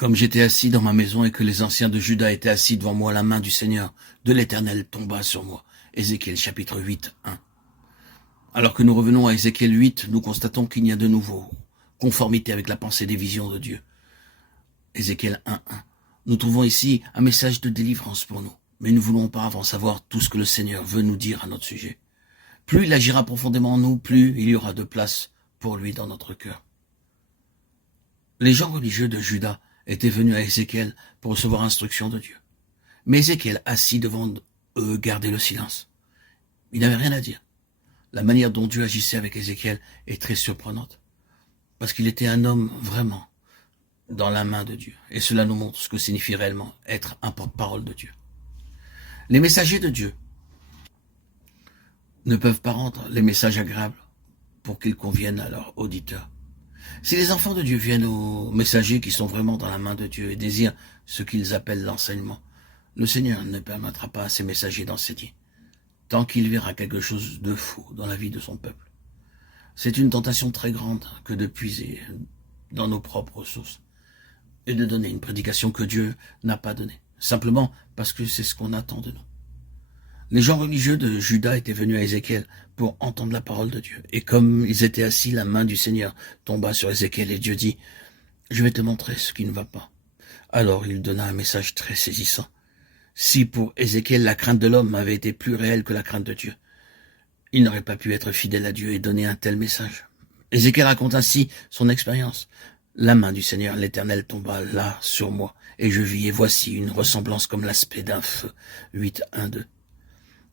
Comme j'étais assis dans ma maison et que les anciens de Juda étaient assis devant moi, la main du Seigneur, de l'Éternel, tomba sur moi. Ézéchiel chapitre 8, 1. Alors que nous revenons à Ézéchiel 8, nous constatons qu'il y a de nouveau conformité avec la pensée des visions de Dieu. Ézéchiel 1, 1. Nous trouvons ici un message de délivrance pour nous, mais nous voulons auparavant savoir tout ce que le Seigneur veut nous dire à notre sujet. Plus il agira profondément en nous, plus il y aura de place pour lui dans notre cœur. Les gens religieux de Juda étaient venus à Ézéchiel pour recevoir instruction de Dieu. Mais Ézéchiel, assis devant eux, gardait le silence. Il n'avait rien à dire. La manière dont Dieu agissait avec Ézéchiel est très surprenante, parce qu'il était un homme vraiment dans la main de Dieu. Et cela nous montre ce que signifie réellement être un porte-parole de Dieu. Les messagers de Dieu ne peuvent pas rendre les messages agréables pour qu'ils conviennent à leurs auditeurs. Si les enfants de Dieu viennent aux messagers qui sont vraiment dans la main de Dieu et désirent ce qu'ils appellent l'enseignement, le Seigneur ne permettra pas à ces messagers d'enseigner, tant qu'il verra quelque chose de faux dans la vie de son peuple. C'est une tentation très grande que de puiser dans nos propres sources et de donner une prédication que Dieu n'a pas donnée, simplement parce que c'est ce qu'on attend de nous. Les gens religieux de Juda étaient venus à Ézéchiel pour entendre la parole de Dieu. Et comme ils étaient assis, la main du Seigneur tomba sur Ézéchiel et Dieu dit « Je vais te montrer ce qui ne va pas ». Alors il donna un message très saisissant. Si pour Ézéchiel la crainte de l'homme avait été plus réelle que la crainte de Dieu, il n'aurait pas pu être fidèle à Dieu et donner un tel message. Ézéchiel raconte ainsi son expérience. La main du Seigneur, l'Éternel, tomba là sur moi, et je vis, et voici une ressemblance comme l'aspect d'un feu. 8, 1, 2.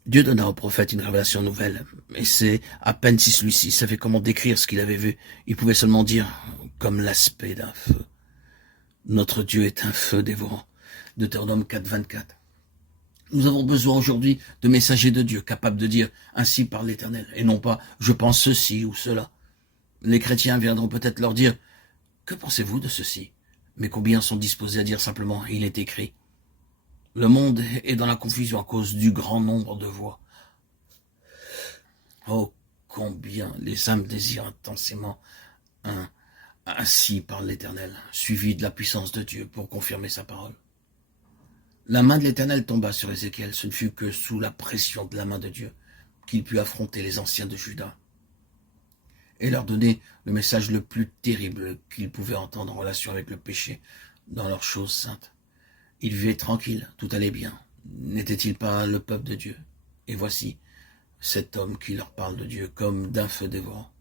Dieu donna au prophète une révélation nouvelle, et c'est à peine si celui-ci savait comment décrire ce qu'il avait vu. Il pouvait seulement dire « comme l'aspect d'un feu ». Notre Dieu est un feu dévorant. Deutéronome 4, 24. Nous avons besoin aujourd'hui de messagers de Dieu, capables de dire « ainsi parle l'Éternel », et non pas « je pense ceci ou cela ». Les chrétiens viendront peut-être leur dire « que pensez-vous de ceci ?» Mais combien sont disposés à dire simplement « il est écrit ». Le monde est dans la confusion à cause du grand nombre de voix. Oh, combien les âmes désirent intensément un ainsi par l'Éternel, suivi de la puissance de Dieu pour confirmer sa parole. La main de l'Éternel tomba sur Ézéchiel. Ce ne fut que sous la pression de la main de Dieu qu'il put affronter les anciens de Juda et leur donner le message le plus terrible qu'ils pouvaient entendre en relation avec le péché dans leurs choses saintes. Ils vivaient tranquilles, tout allait bien. N'était-il pas le peuple de Dieu? Et voici cet homme qui leur parle de Dieu comme d'un feu dévorant.